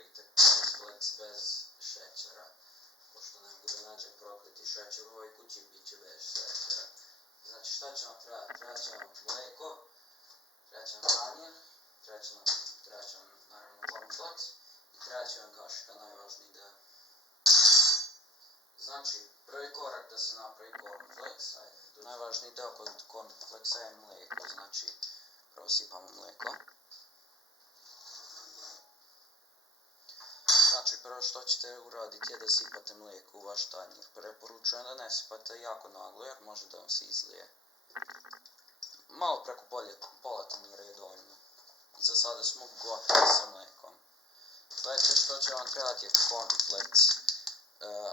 napravite cornflakes bez šećera. Pošto ne mogu da nađem prokleti šećer u ovoj kući, bit će bez šećera. Znači šta će vam trebati? Treba će vam mlijeko, treba će vam tanjir, treba će vam naravno cornflakes i treba će vam kašika, najvažniji deo. Znači, prvi korak da se napravi cornflakes, najvažniji deo kod cornflakesa je mlijeko, znači prvo sipamo mlijeko. Znači, prvo što ćete uraditi je da sipate mlijeko u vaš tanjir. Preporučujem da ne sipate jako naglo jer može da vam se izlije. Malo preko pola tanjira je dovoljno. I za sada smo gotovi sa mlijekom. Gledajte što će vam trebati je cornflakes.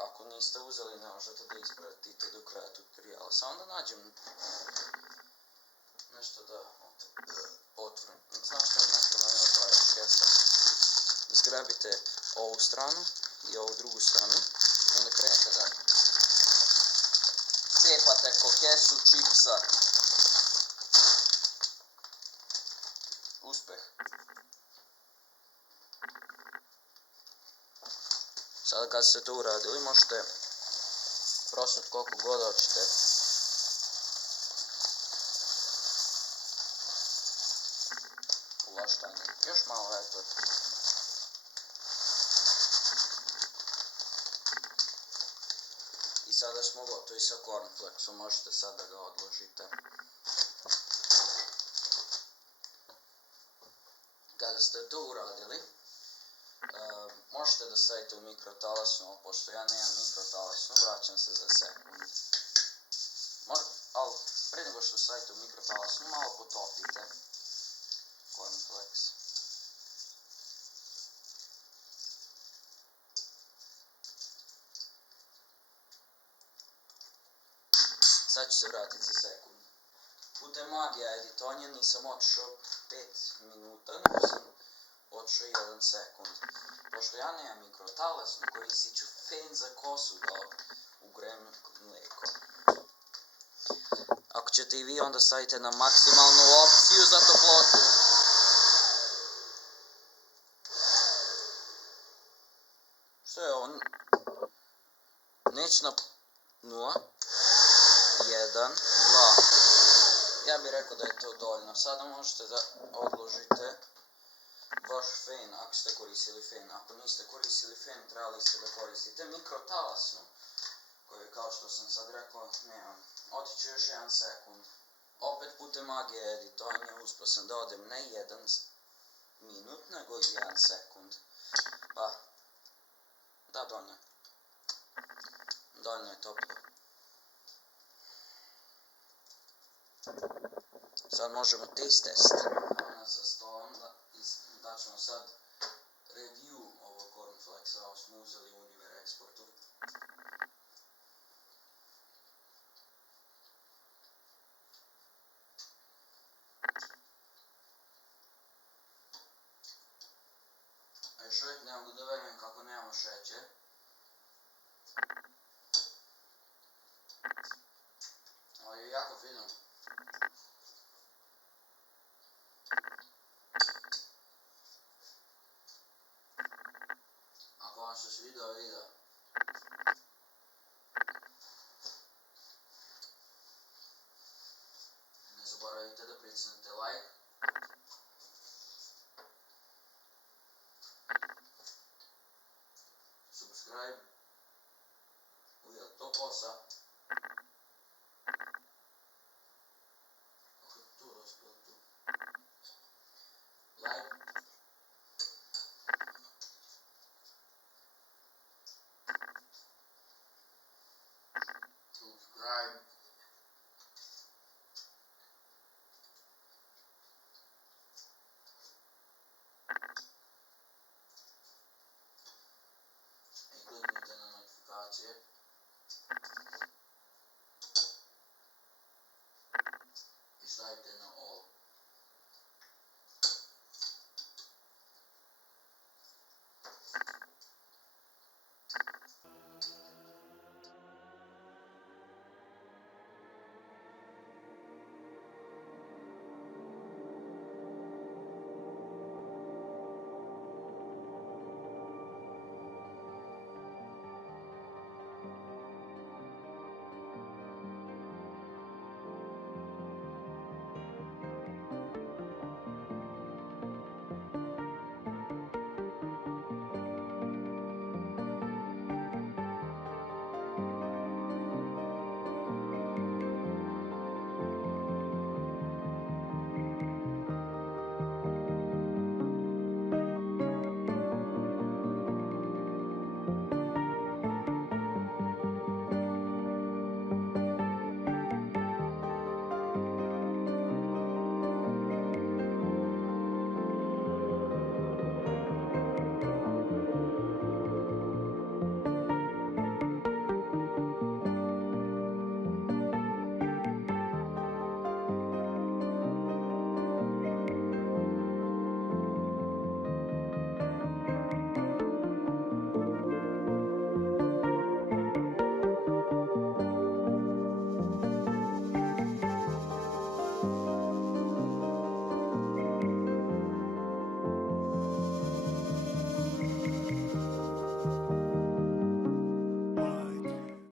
Ako niste uzeli, ne možete da ispratite do kraja tutoriala. Samo da nađem nešto da otvorim. Znam što je nešto da mi otvaraš kesa. Zgrabite ovu stranu i ovu drugu stranu. Onda krenete da cepate ko kesu čipsa. Uspeh. Sada kad ste to uradili, možete prosut koliko god hoćete. U vaš tanjir. Još malo eto. I sada smo gotovi sa cornflakesom, možete sad da ga odložite. Kada ste to uradili, možete da stavite u mikrotalasnu, pošto ja nemam mikrotalasnu, vraćam se za sekund. Ali pre nego što stavite u mikrotalasnu, malo potopite cornflakes. Sad ću se vratiti za sekund. Putem magija editonja nisam otišao 5 minuta, nego sam otišao 1 sekund. Pošto ja nemam mikrotalasnu, koristit ću fen za kosu da ugrejem mlijeko. Ako ćete i vi, onda stavite na maksimalnu opciju za toplotu. Što je ovo? Neće na 0, 1, 2. Ja bih rekao da je to dovoljno. Sada možete da odložite vaš fen, ako ste koristili fen. Ako niste koristili fen, trebali ste da koristite mikrotalasnu, koju, kao što sam sad rekao, nemam. Otiću još 1 sekund. Opet putem magije editovanja uspio sam da odem ne 1 minut, nego 1 sekund. Pa, da, dovoljno je. Dovoljno je toplo. Sad možemo taste test. Sa stolom da ćemo sad review ovog cornflakesa, ovo smo uzeli u Univer Exportu. A još uvijek ne mogu da verujem kako nemamo šećer. Ali je jako fino. Ako vam se svidio video, ne zaboravite da pritisnete like, subscribe, uvijek to posa. Kako je tu raspio tu? Like, subscribe.